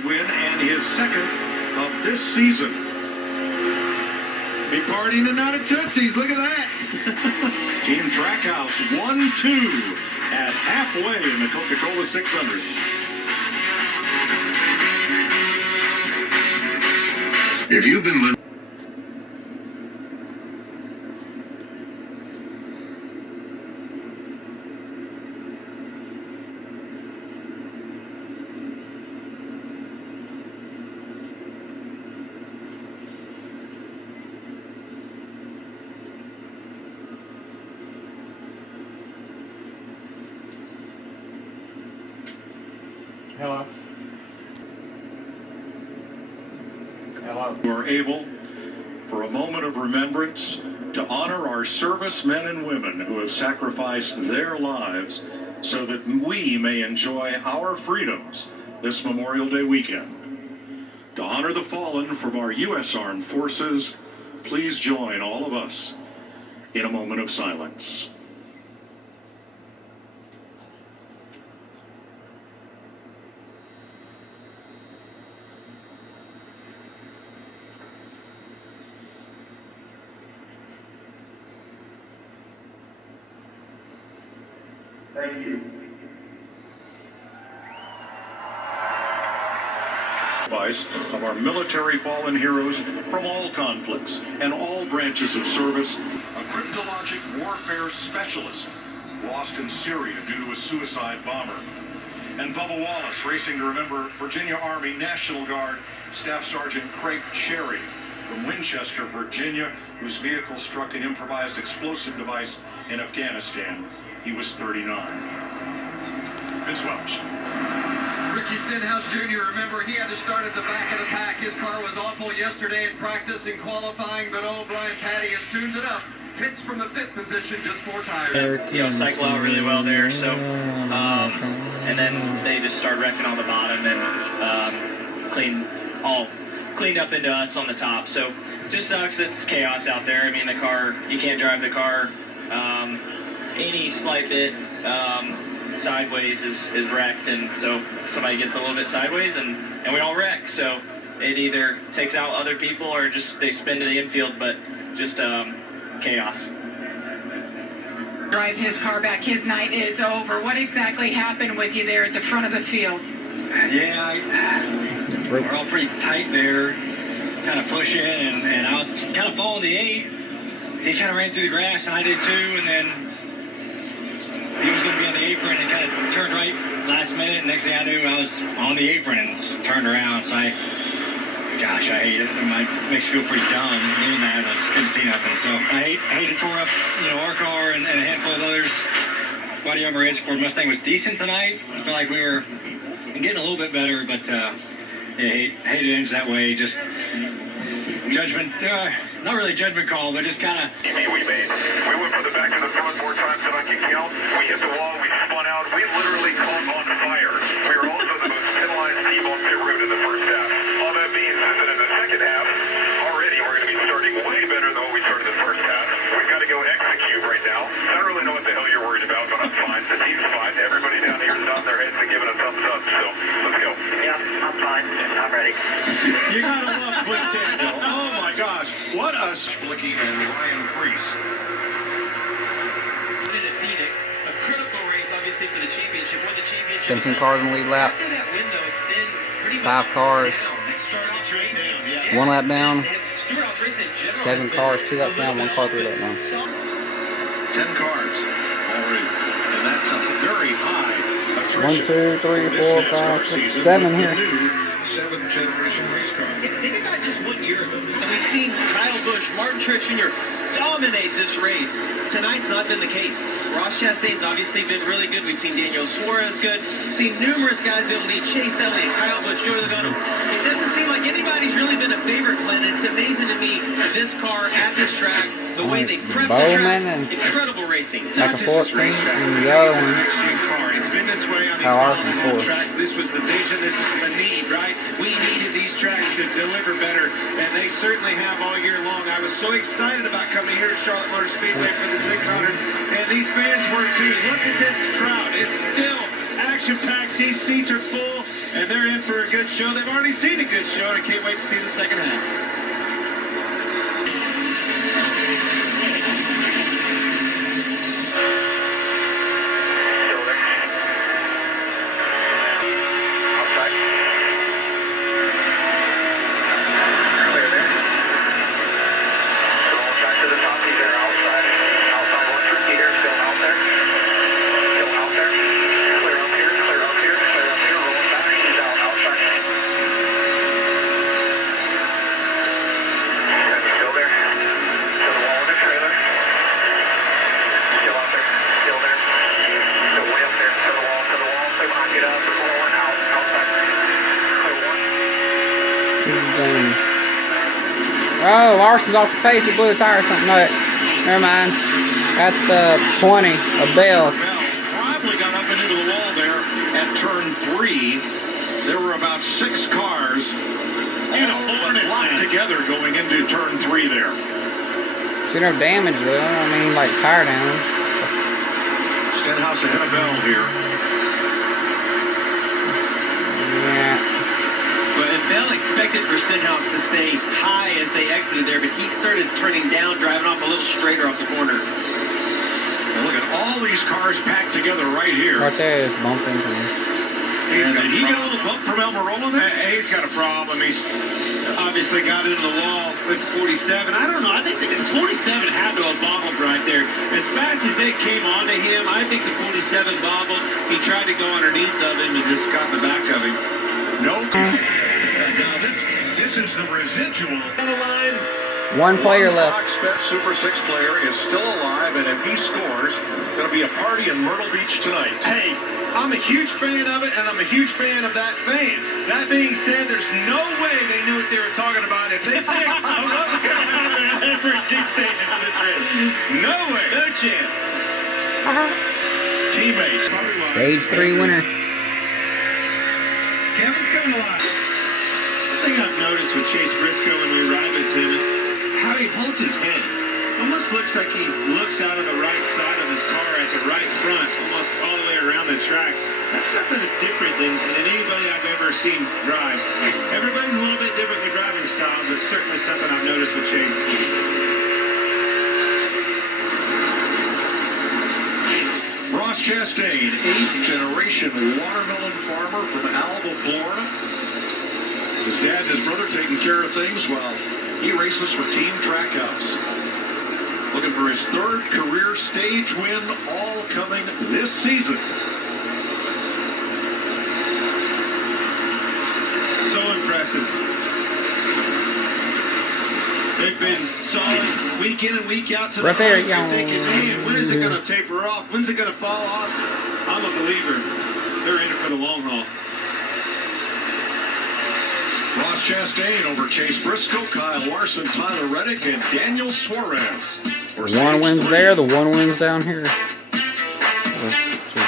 Win and his second of this season. Be partying and not at Tootsie's. Look at that. Team Trackhouse 1-2 at halfway in the Coca-Cola 600. If you've been listening. Hello. Hello. We are able, for a moment of remembrance, to honor our servicemen and women who have sacrificed their lives so that we may enjoy our freedoms this Memorial Day weekend. To honor the fallen from our U.S. Armed Forces, please join all of us in a moment of silence. Thank you. Of our military fallen heroes from all conflicts and all branches of service, a cryptologic warfare specialist lost in Syria due to a suicide bomber, and Bubba Wallace racing to remember Virginia Army National Guard Staff Sergeant Craig Cherry from Winchester, Virginia, whose vehicle struck an improvised explosive device in Afghanistan. He was 39. Vince Welch. Ricky Stenhouse Jr., remember, he had to start at the back of the pack. His car was awful yesterday in practice and qualifying, but Brian Patty has tuned it up. Pits from the 5th position, just 4 tires. Cycle out really well there, so, and then they just start wrecking on the bottom and cleaned up into us on the top. So, just sucks, it's chaos out there. I mean, the car, you can't drive the car, any slight bit, sideways is wrecked, and so somebody gets a little bit sideways and we all wreck. So it either takes out other people or just they spin to the infield, but just chaos. Drive his car back. His night is over. What exactly happened with you there at the front of the field? Yeah, we're all pretty tight there, kind of pushing, and I was kind of following the 8. He kind of ran through the grass, and I did too, and then he was going to be on the apron and kind of turned right last minute, and next thing I knew, I was on the apron and just turned around. So I hate it. It makes me feel pretty dumb doing that. I just couldn't see nothing. So I hate it. Tore up, our car and a handful of others. Body armor edge Ford Mustang was decent tonight. I feel like we were getting a little bit better, but hate it ends that way. Just judgment, not really a judgment call, but just kind of. We went from the back to the front more times than I can count. We hit the wall, we spun out, we literally caught on fire. We were also the most penalized team on pit road in the first half. All that being said, that in the second half, already we're going to be starting way better than what we started the first half. We've got to go execute right now. I don't really know what the hell you're worried about, but I'm fine. The team's fine. Everybody down here is nodding their heads and giving a thumbs up, so let's go. Yeah, I'm fine. I'm ready. You gotta love Cliff Daniel. Oh my gosh, what a Blicky and Ryan Priest. At Phoenix, a critical race, obviously, for the championship. Won the championship. 17 cars in the lead lap. After that window, it's been pretty much 5 cars. down. 1 lap down. 7 cars, 2 laps down, 1 car, 3 laps down. 10 cars already, and that's a very high attrition. 1, 2, 3, 4, 5, 6, 7 here. 7th generation race car. Think about just 1 year ago. And we've seen Kyle Busch, Martin Truex Jr. dominate this race. Tonight's not been the case. Ross Chastain's obviously been really good. We've seen Daniel Suarez good. We've seen numerous guys be able to lead. Chase Elliott, Kyle Busch, Joey Logano. It doesn't seem like anybody's really been a favorite, Glenn. It's amazing to me, this car at this track, the way they prepped the track, incredible racing. Like a 14 and the other one. It's been this way on these Powerful tracks. This was the vision, this was the need, right? We needed these tracks to deliver better, and they certainly have all year long. I was so excited about coming here to Charlotte Motor Speedway for the 600, and these fans were too. Look at this crowd. It's still action-packed. These seats are full. And they're in for a good show. They've already seen a good show, and I can't wait to see the second half. Still there. Outside. Clear there. Roll back to the top. He's there outside. Outside 150 here. Still out there. Still out there. Clear up here. Clear up here. Clear up here. Rolling back. He's out outside. Still there. To the wall in the trailer. Still out there. Still there. Still way up there. To the wall. To the wall. Stay behind. Get out. Rolling out. Outside. Clear one. Dang. Oh, Larson's off the pace. He blew a tire or something. No, never mind. That's the 20 of Bell. Bell probably got up and into the wall there at turn 3. There were about 6 cars all but locked together going into turn 3 there. See no damage though. I mean, like tire down. Stenhouse ahead of Bell here. Yeah. And Bell expected for Stenhouse to stay high as they exited there, but he started turning down, driving off a little straighter off the corner. And look at all these cars packed together right here. Right there is bumping. Did he get on the bump from Almirola there? He's got a problem. He's obviously got into the wall with 47. I don't know. I think the 47 had to have bobbled right there. As fast as they came onto him, I think the 47 bobbled. He tried to go underneath of him and just got in the back of him. No. Now this is the residual. On the line. One player left. Fox Bet Super 6 player is still alive, and if he scores, it's going to be a party in Myrtle Beach tonight. Hey, I'm a huge fan of it, and I'm a huge fan of that fan. That being said, there's no way they knew what they were talking about if they think of what was going to happen in the first 6 stages of this race. No way. No chance. Teammates. Stage 3 winner. Kevin's coming alive. The thing I've noticed with Chase Briscoe when we ride with him, how he holds his head. Almost looks like he looks out of the right side of his car at the right front, almost all the way around the track. That's something that's different than anybody I've ever seen drive. Everybody's a little bit different in their driving style, but certainly something I've noticed with Chase. Ross Chastain, 8th generation watermelon farmer from Alva, Florida. His dad and his brother taking care of things while he races for Team Trackhouse. Looking for his 3rd career stage win, all coming this season. So impressive. They've been solid week in and week out to Right the there, hunt. yeah. You're thinking, man, when is it going to taper off? When's it going to fall off? I'm a believer. They're in it for the long haul. Ross Chastain over Chase Briscoe, Kyle Larson, Tyler Reddick, and Daniel Suarez. One wins there, the one wins down here. Just